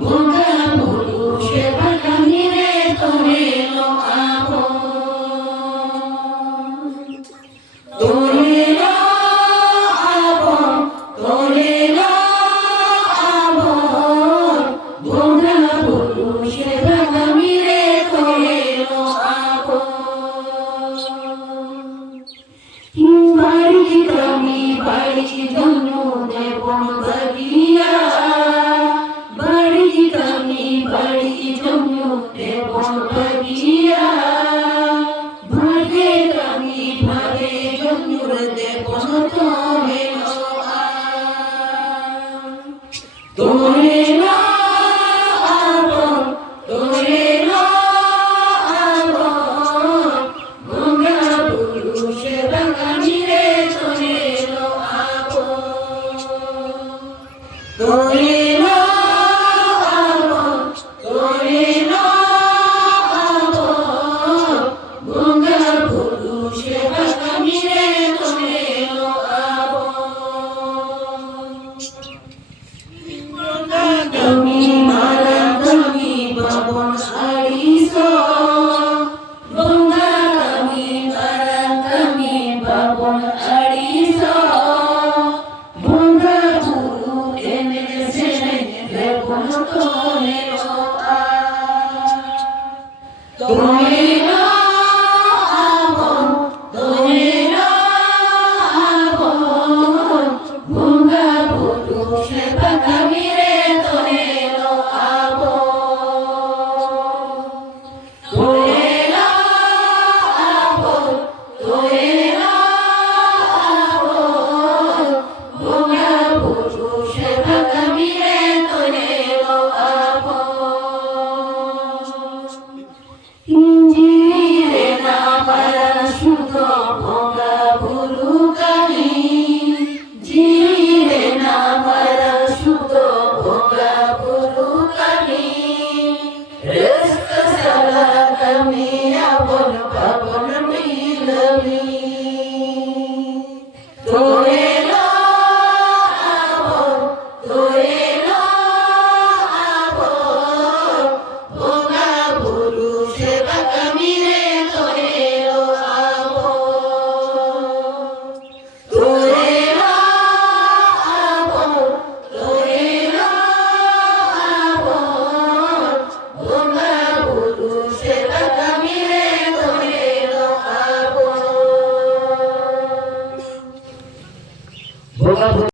ভোগা পুরুষে বাগানি রে তোরে লো আপন তোরে লো আপন তোরে লো আপন ভোগা পুরুষে বাগানি রে তোরে লো আপন বাড়ি গ্রামে বাড়ি জন্য দেবন বাড়িয়া বাড়ি গ্রামে বাড়ি জন্য দেবন বাড়িয়া ভাগে গ্রামে ভাগে জন্য দেবন তোরে তোরে লো আপন তোরে লো আপন ভোগা পুরুষে বাগানি রে তোরে লো আপন তোরে লো আপন তোরে লো আপন ভোগা পুরুষে বাগানি রে তোরে লো তুমি মারা তুমি বাবন হারিস গঙ্গা তুমি মারা তুমি বাবন হারিস গঙ্গা গুরু এনে সেনে দেবন তোরে লো তোরে লো আপন তোরে লো আপন গঙ্গা পুরুষে বাগানি রে